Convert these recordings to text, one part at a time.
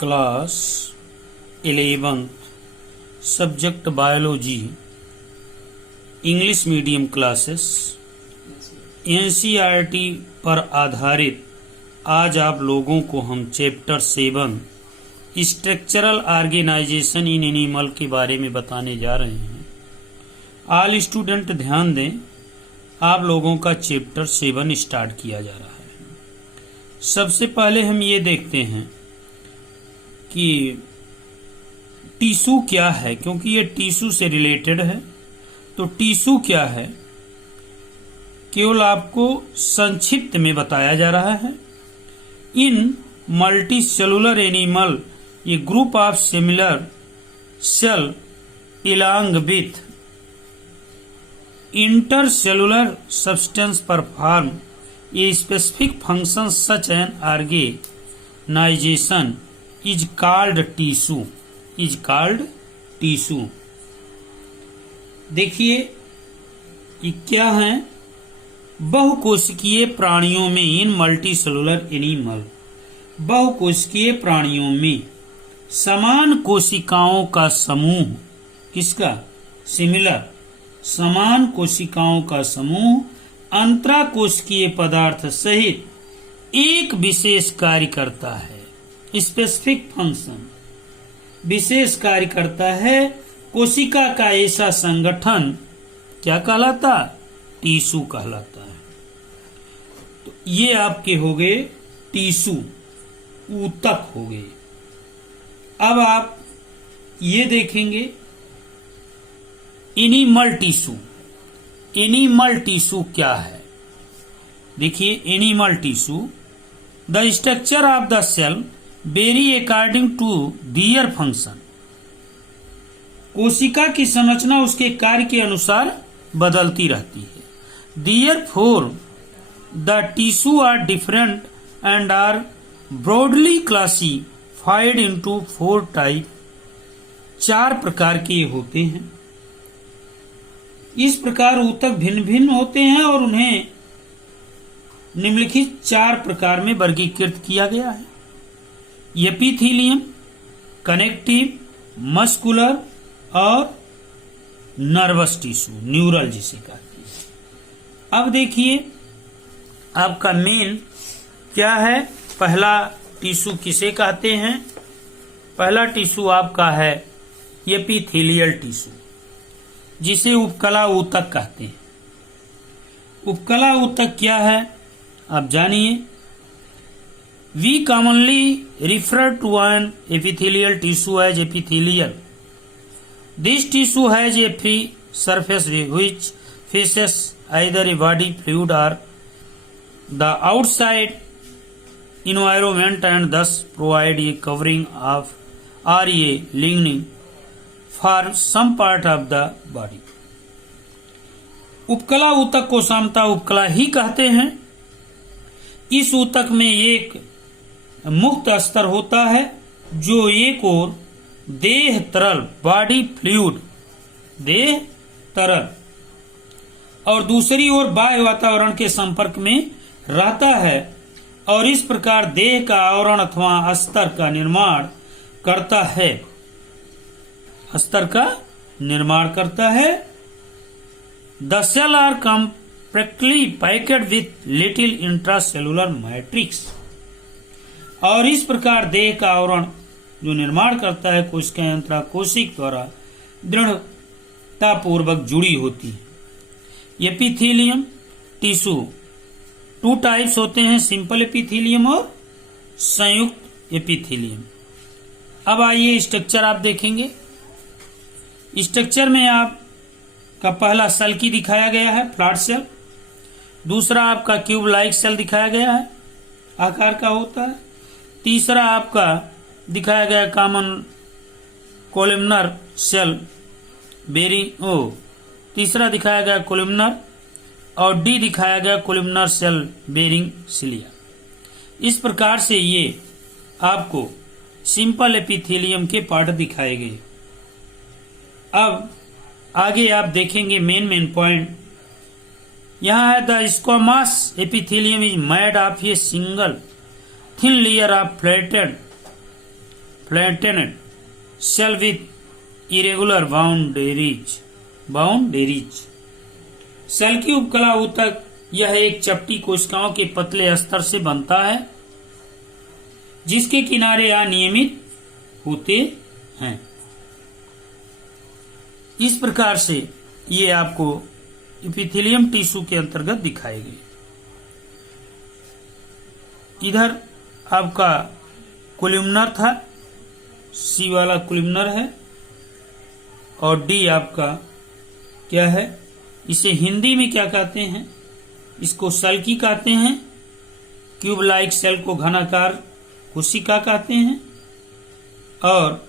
Class 11th subject biology English medium classes NCERT पर आधारित आज आप लोगों को हम chapter 7 structural organisation in animal के बारे में बताने जा रहे हैं। ऑल स्टूडेंट ध्यान दें, आप लोगों का चैप्टर 7 स्टार्ट किया जा रहा है। सबसे पहले हम ये देखते हैं कि टिश्यू क्या है, क्योंकि ये टिश्यू से रिलेटेड है। तो टिश्यू क्या है केवल आपको संक्षिप्त में बताया जा रहा है। इन मल्टी सेलुलर एनिमल ये group of similar cell along with intercellular substance perform a specific function such an organization is called tissue. देखिए ये क्या है, बहुकोशिकीय प्राणियों में इन मल्टी सेलुलर एनिमल बहुकोशिकीय प्राणियों में समान कोशिकाओं का समूह, किसका? सिमिलर, समान कोशिकाओं का समूह अंतराकोशिकीय पदार्थ सहित एक विशेष कार्य करता है। स्पेसिफिक फंक्शन, विशेष कार्य करता है। कोशिका का ऐसा संगठन क्या कहलाता? टिश्यू कहलाता है। तो ये आपके हो गए टिश्यू, ऊतक हो गए। अब आप ये देखेंगे एनिमल टिश्यू। एनिमल टिश्यू क्या है? देखिए animal tissue, the structure of the cell very according to their function. कोशिका की संरचना उसके कार्य के अनुसार बदलती रहती है। Therefore the tissue are different and are broadly classified into 4 type. 4 प्रकार के होते हैं। इस प्रकार ऊतक भिन्न भिन्न होते हैं और उन्हें निम्नलिखित 4 प्रकार में वर्गीकृत किया गया है। एपिथेलियम, कनेक्टिव, मस्कुलर और नर्वस टिश्यू, न्यूरल जिसे कहते हैं। अब देखिए आपका मेन क्या है। पहला टिश्यू किसे कहते हैं? पहला टिश्यू आपका है एपिथेलियल टिश्यू, जिसे उपकला ऊतक कहते हैं। उपकला ऊतक क्या है आप जानिए। We commonly refer to an epithelial tissue as epithelial. This tissue has a free surface which faces either a body fluid or the outside environment and thus provide a covering of or a lining for some part of the body. उपकला ऊतक को सामान्यतः उपकला ही कहते हैं। इस ऊतक में एक मुक्त स्तर होता है जो एक ओर देह तरल, बॉडी फ्लूइड, देह तरल, और दूसरी ओर बाह्य वातावरण के संपर्क में रहता है और इस प्रकार देह का आवरण अथवा अस्तर का निर्माण करता है। अस्तर का निर्माण करता है। The cell are compactly packed with little intracellular matrix. और इस प्रकार देह का आवरण जो निर्माण करता है कोशिका अंतराकोशिक द्वारा दृढ़ता पूर्वक जुड़ी होती है। एपिथेलियम टिश्यू 2 टाइप्स होते हैं, सिंपल एपिथेलियम और संयुक्त एपिथेलियम। अब आइए स्ट्रक्चर आप देखेंगे। स्ट्रक्चर में आपका पहला सेल की दिखाया गया है, फ्लैट सेल। दूसरा आपका क्यूब लाइक सेल दिखाया गया है, आकार का होता है। तीसरा आपका दिखाया गया कॉमन कोलमनर सेल बेरिंग तीसरा दिखाया गया कोलमनर, और डी दिखाया गया कोलमनर सेल बेरिंग सिलिया। इस प्रकार से ये आपको सिंपल एपिथेलियम के पार्ट दिखाए गए। अब आगे आप देखेंगे मेन पॉइंट यहाँ है। The squamous epithelium is made of a single thin layer of flattened flattened cell with irregular boundaries. Cell की उपकला ऊतक यह एक चपटी कोशिकाओं के पतले अस्तर से बनता है जिसके किनारे अनियमित होते हैं। इस प्रकार से ये आपको एपिथेलियम टिश्यू के अंतर्गत दिखाई गई। इधर आपका कोल्यूमनर था, सी वाला कोल्यूमनर है और डी आपका क्या है, इसे हिंदी में क्या कहते हैं, इसको सल्की कहते हैं। क्यूब लाइक सेल को घनाकार कोशिका कहते हैं और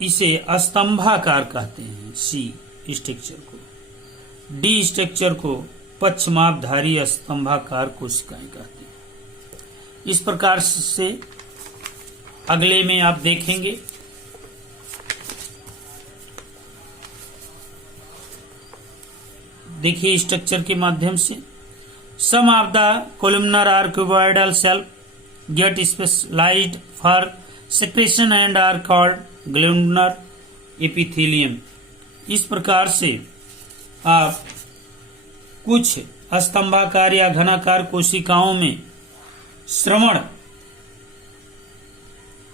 इसे स्तंभाकार कहते हैं सी स्ट्रक्चर को। डी स्ट्रक्चर को पक्षमापधारी स्तंभाकार कोशिकाएं कहते हैं। इस प्रकार से अगले में आप देखेंगे देखिए स्ट्रक्चर के माध्यम से some of the columnar or cuboidal cell get specialized for secretion and are called glandular epithelium. इस प्रकार से आप कुछ स्तंभाकार या घनाकार कोशिकाओं में श्रवण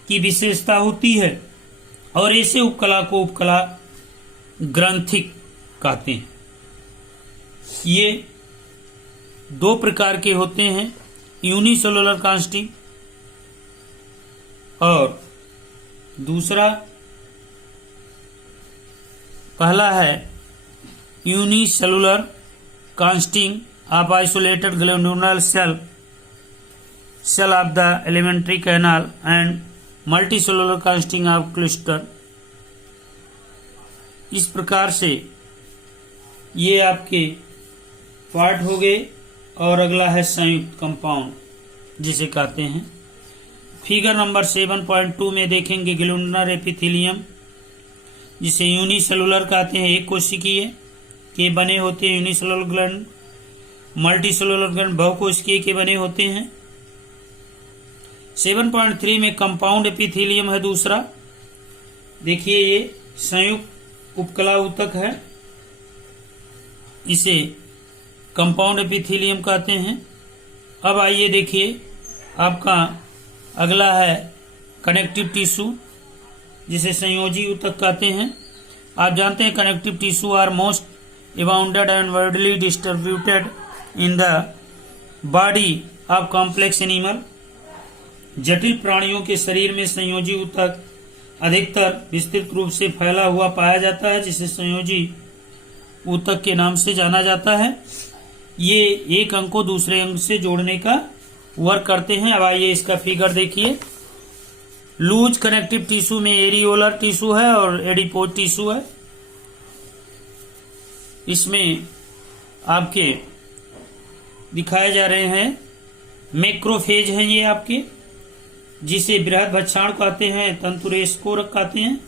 की विशेषता होती है और ऐसे उपकला को उपकला ग्रंथिक कहते हैं। ये दो प्रकार के होते हैं, यूनिसेलुलर कांस्टिंग और दूसरा पहला है unicellular consisting of isolated glandular cell of the alimentary canal and multicellular consisting of cluster. इस प्रकार से ये आपके पार्ट हो गए और अगला है संयुक्त कंपाउंड जिसे कहते हैं। फिगर नंबर 7.2 में देखेंगे ग्लैंडुलर एपिथेलियम जिसे यूनिसेलुलर कहते हैं, एक कोशिकीय के बने होते हैं यूनिसेलुलर ग्लैंड। मल्टीसेलुलर ग्लैंड बहुकोशिकीय के बने होते हैं। 7.3 में कंपाउंड एपिथेलियम है दूसरा। देखिए ये संयुक्त उपकला ऊतक है, इसे कंपाउंड एपिथेलियम कहते हैं। अब आइए देखिए आपका अगला है कनेक्टिव टिश्यू जिसे संयोजी ऊतक कहते हैं। आप जानते हैं connective tissue are most abundant and widely distributed in the body of complex animal. जटिल प्राणियों के शरीर में संयोजी ऊतक अधिकतर विस्तृत रूप से फैला हुआ पाया जाता है जिसे संयोजी ऊतक के नाम से जाना जाता है। ये एक अंग को दूसरे अंग से जोड़ने का वर्क करते हैं। अब आइए इसका फिगर देखिए। लूज कनेक्टिव टिश्यू में एरियोलर टिश्यू है और एडिपोज टिश्यू है। इसमें आपके दिखाए जा रहे हैं मैक्रोफेज हैं ये आपके, जिसे बृहद भक्षाण कहते हैं, तंतुरेश को कहते हैं।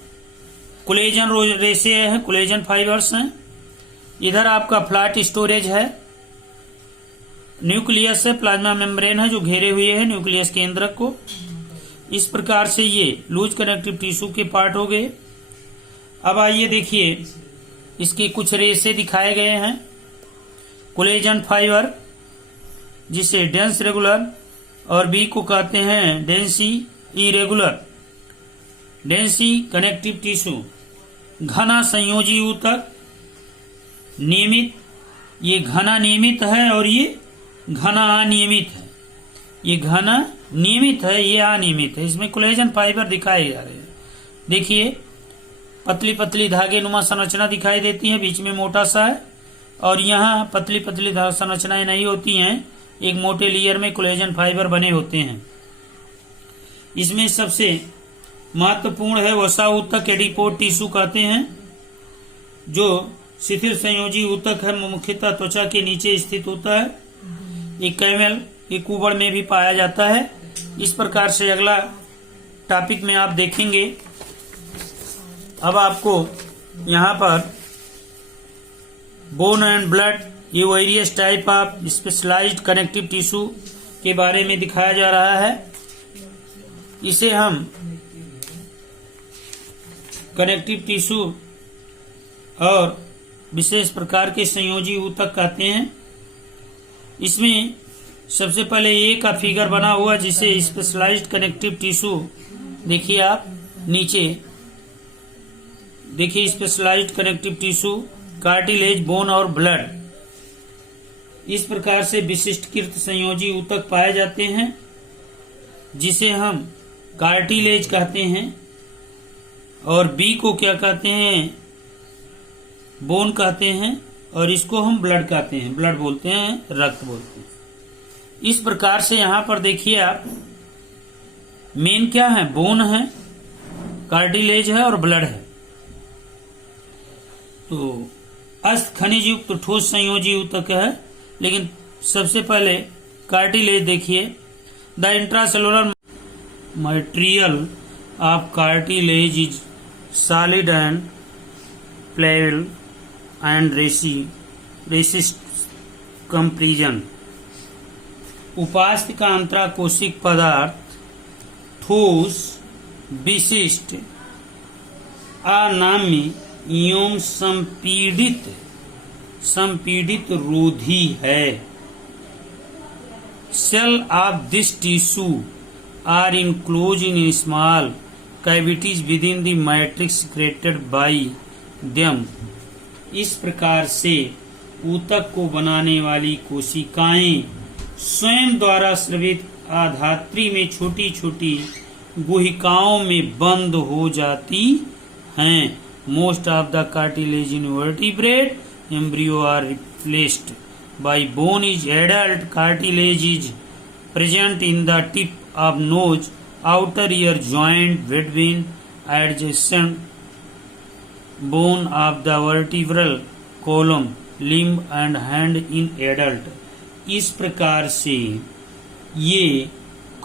कोलेजन रेशे हैं, कोलेजन फाइबर्स हैं। इधर आपका फ्लैट स्टोरेज है, न्यूक्लियस है, प्लाज्मा मेम्ब्रेन है जो घेरे हुए है न्यूक्लियस केंद्रक को। इस प्रकार से ये लूज कनेक्टिव टिश्यू के पार्ट हो गए। अब आइए देखिए इसके कुछ रेशे दिखाए गए हैं। कोलेजन फाइबर जिसे डेंस रेगुलर और बी को कहते हैं डेंसी इरेगुलर। डेंसी कनेक्टिव टिश्यू घना संयोजी ऊतक, नियमित, ये घना नियमित है और ये घना अनियमित है। ये घना नियमित है, ये अनियमित है। इसमें कोलेजन फाइबर दिखाए जा रहे हैं। देखिए पतली पतली धागे नुमा संरचना दिखाई देती है, बीच में मोटा सा है और यहाँ पतली पतली संरचनाएं नहीं होती हैं, एक मोटे लेयर में कोलेजन फाइबर बने होते हैं। इसमें सबसे महत्वपूर्ण है वसा ऊतक, एडिपोज टिश्यू कहते हैं, जो शिथिल संयोजी ऊतक है, मुख्यतः त्वचा के नीचे स्थित होता है। एक कैमल के कुबड़ में भी पाया जाता है। इस प्रकार से अगला टॉपिक में आप देखेंगे। अब आपको यहाँ पर बोन एंड ब्लड, ये various type of specialised connective tissue के बारे में दिखाया जा रहा है। इसे हम कनेक्टिव टिश्यू और विशेष प्रकार के संयोजी ऊतक कहते हैं। इसमें सबसे पहले ए का फिगर बना हुआ जिसे स्पेशलाइज्ड कनेक्टिव टिश्यू, देखिए आप नीचे देखिए, specialised connective tissue, cartilage, bone और ब्लड, इस प्रकार से विशिष्टकृत संयोजी ऊतक पाए जाते हैं जिसे हम कार्टिलेज कहते हैं। और बी को क्या कहते हैं? बोन कहते हैं। और इसको हम ब्लड कहते हैं, ब्लड बोलते हैं, रक्त बोलते हैं। इस प्रकार से यहाँ पर देखिए आप, मेन क्या है? बोन है, कार्टिलेज है और ब्लड है। तो अस्त खनिज युक्त ठोस संयोजी ऊतक है। लेकिन सबसे पहले कार्टिलेज देखिए। The intracellular material of cartilage is solid and pliable and resist compression. उपास्थि का अंतराकोशिक पदार्थ ठोस, विशिष्ट, अनाम्य एवं संपीड़ित रोधी है। Cell of this tissue are enclose in small cavities within the matrix created by them. इस प्रकार से ऊतक को बनाने वाली कोशिकाएं स्वयं द्वारा स्रवित आधात्री में छोटी छोटी गुहिकाओं में बंद हो जाती हैं। Most of the cartilage in vertebrate embryo are replaced by bone. Is adult cartilage is present in the tip of nose, outer ear joint between adjacent bone of the vertebral column, limb and hand in adult. इस प्रकार से ये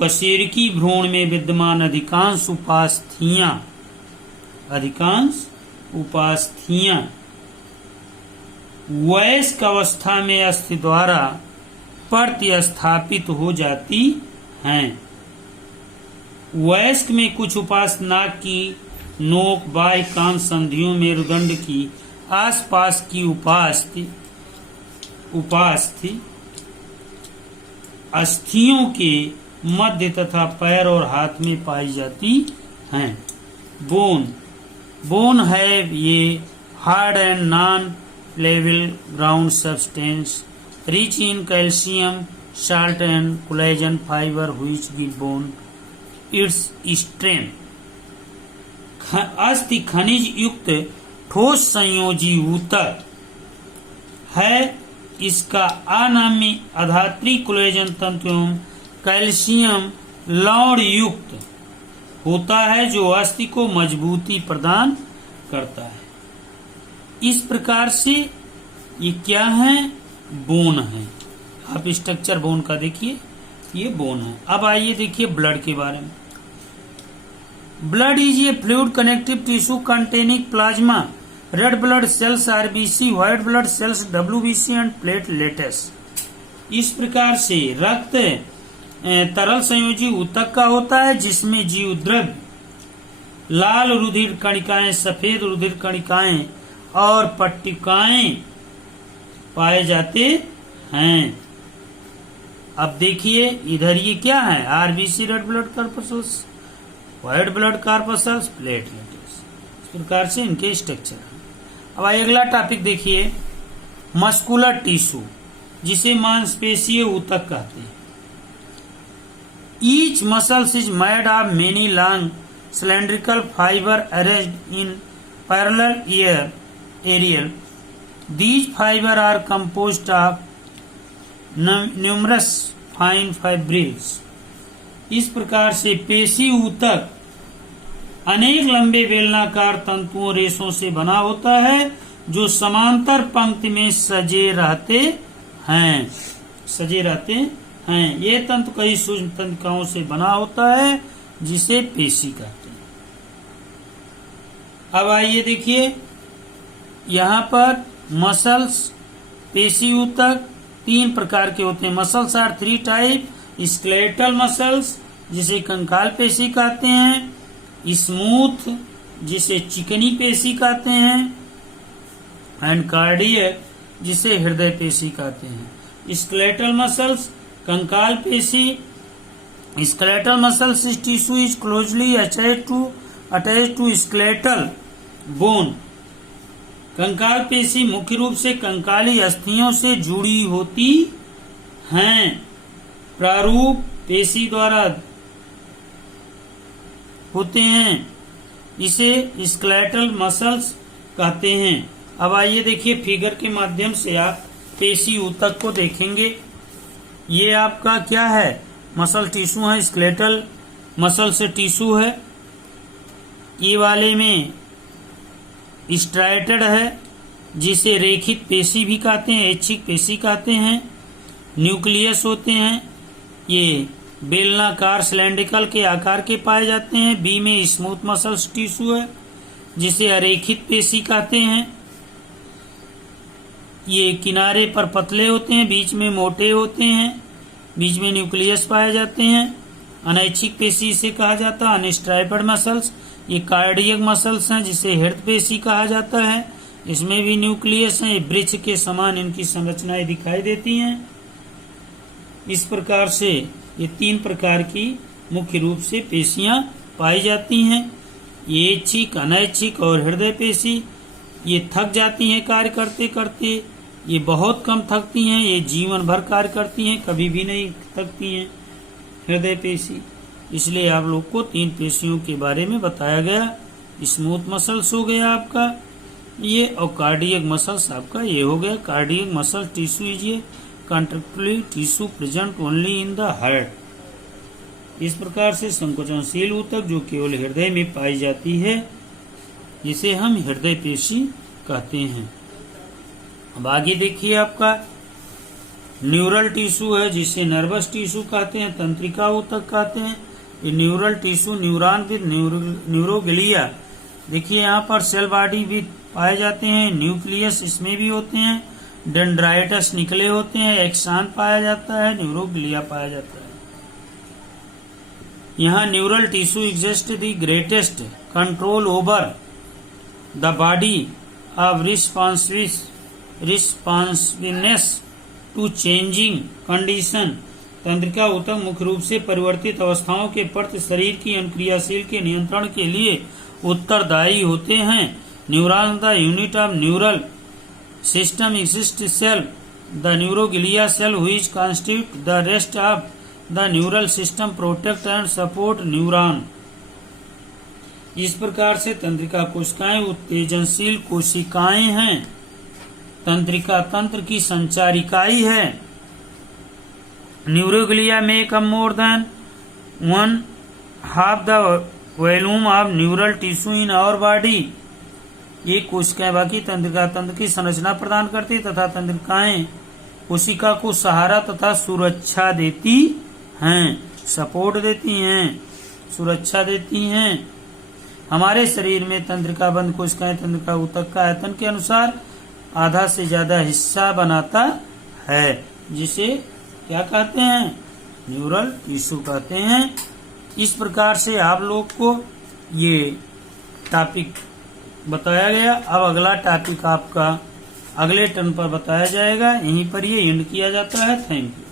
कशेरुकी भ्रूण में विद्यमान अधिकांश उपास्थियां वयस्क अवस्था में अस्थि द्वारा प्रतिस्थापित हो जाती हैं। वयस्क में कुछ उपास्थि नाक की नोक, बाह्य कान संधियों, मेरुदंड की आसपास की उपास्थि अस्थियों के मध्य तथा पैर और हाथ में पाई जाती हैं। बोन है ये hard and non payable ground substance rich in calcium salt and collagen fibre which give bone its strength. अस्थि खनिज युक्त ठोस संयोजी ऊतक है। इसका अनामी अधात्री कोलेजन तंतु एवं कैल्शियम लवण युक्त होता है जो अस्थि को मजबूती प्रदान करता है। इस प्रकार से ये क्या है? बोन है। आप स्ट्रक्चर बोन का देखिए, ये बोन है। अब आइए देखिए ब्लड के बारे में। Blood is a fluid connective tissue containing plasma, red blood cells, RBC, white blood cells, WBC and platelets. इस प्रकार से रक्त तरल संयोजी ऊतक का होता है जिसमें जीव द्रव्य, लाल रुधिर कणिकाएं, सफेद रुधिर कणिकाएं और पट्टिकाएं पाए जाते हैं। अब देखिए इधर ये क्या है? RBC, red blood corpuscles, white blood corpuscles, platelets. इस प्रकार से इनके स्ट्रक्चर है। अब अगला टॉपिक देखिए, मस्कुलर टिश्यू जिसे मांसपेशीय ऊतक कहते हैं। Each muscle is made of many long cylindrical fiber arranged in parallel areal. These fiber are composed of numerous fine fibers. इस प्रकार से पेशी ऊतक अनेक लंबे बेलनाकार तंतुओं रेशों से बना होता है जो समांतर पंक्ति में सजे रहते हैं। ये तंतु कई सूक्ष्म तंत्रिकाओं से बना होता है जिसे पेशी कहते हैं। अब आइए देखिए, यहाँ पर मसल्स, पेशी ऊतक 3 प्रकार के होते हैं। Muscles are 3 type: skeletal muscles, जिसे कंकाल पेशी कहते हैं, स्मूथ जिसे चिकनी पेशी कहते हैं, एंड कार्डियक जिसे हृदय पेशी कहते हैं। स्केलेटल मसल्स, कंकाल पेशी। Skeletal muscles tissue is closely attach to skeletal bone. कंकाल पेशी मुख्य रूप से कंकाली अस्थियों से जुड़ी होती हैं। प्रारूप पेशी द्वारा होते हैं, इसे स्केलेटल मसल्स कहते हैं। अब आइए देखिए फिगर के माध्यम से आप पेशी ऊतक को देखेंगे। ये आपका क्या है, मसल टिश्यू है, स्केलेटल मसल से टिश्यू है। ये वाले में स्ट्राइटेड है, जिसे रेखित पेशी भी कहते हैं, ऐच्छिक पेशी कहते हैं। न्यूक्लियस होते हैं, ये बेलनाकार सिलेंड्रिकल के आकार के पाए जाते हैं। बी में स्मूथ मसल टिश्यू है, जिसे अरेखित पेशी कहते हैं। ये किनारे पर पतले होते हैं, बीच में मोटे होते हैं, बीच में न्यूक्लियस पाए जाते हैं। अनैच्छिक पेशी इसे कहा जाता है। अनस्ट्राइप्ड मसल्स, ये कार्डियक मसल्स हैं, जिसे हृदय पेशी कहा जाता है। इसमें भी न्यूक्लियस है, वृक्ष के समान इनकी संरचनाएं दिखाई देती हैं। इस प्रकार से ये 3 प्रकार की मुख्य रूप से पेशियां पाई जाती हैं। ये ऐच्छिक, अनैच्छिक और हृदय पेशी। ये थक जाती हैं कार्य करते करते, ये बहुत कम थकती हैं, ये जीवन भर कार्य करती हैं, कभी भी नहीं थकती हैं हृदय पेशी। इसलिए आप लोग को 3 पेशियों के बारे में बताया गया। स्मूथ मसल्स हो गया आपका ये, और कार्डियक मसल्स आपका ये हो गया। कार्डियक मसल टिश्यू इज ये contractile tissue present only in the heart. इस प्रकार से संकोचनशील ऊतक जो केवल हृदय में पाई जाती है, जिसे हम हृदय पेशी कहते हैं। अब आगे देखिए आपका न्यूरल टिश्यू है, जिसे नर्वस टिश्यू कहते हैं, तंत्रिका ऊतक कहते हैं। ये neural tissue neuron with neuroglia, देखिए यहाँ पर सेल बॉडी भी पाए जाते हैं। न्यूक्लियस इसमें भी होते हैं। डेंड्राइटस निकले होते हैं। एक्सान पाया जाता है, न्यूरोग्लिया पाया जाता है। यहाँ neural tissue exist the greatest control over the body of responsiveness to changing condition. तंत्रिका ऊतक मुख्य रूप से परिवर्तित अवस्थाओं के प्रति शरीर की अनुक्रियाशील के नियंत्रण के लिए उत्तरदायी होते हैं। Neuron the unit of neural system exist cell the neuroglia cell which constitute the rest of the neural system protect and support neuron. इस प्रकार से तंत्रिका कोशिकाएं उत्तेजनशील कोशिकाएं हैं। तंत्रिका तंत्र की संचार इकाई है। Neuroglia make up more than 1/2 the volume of neural tissue in our body. ये कोशिकाएं बाकी तंत्रिका तंत्र की संरचना प्रदान करती तथा तंत्रिकाएं कोशिका को सहारा तथा सुरक्षा देती हैं, सपोर्ट देती हैं, सुरक्षा देती हैं। हमारे शरीर में तंत्रिका बंद कोशिकाएं तंत्रिका ऊतक का आयतन के अनुसार आधा से ज्यादा हिस्सा बनाता है, जिसे क्या कहते हैं, न्यूरल टिश्यू कहते हैं। इस प्रकार से आप लोग को ये टॉपिक बताया गया। अब अगला टॉपिक आपका अगले टर्न पर बताया जाएगा। यहीं पर ये एंड किया जाता है। Thank you.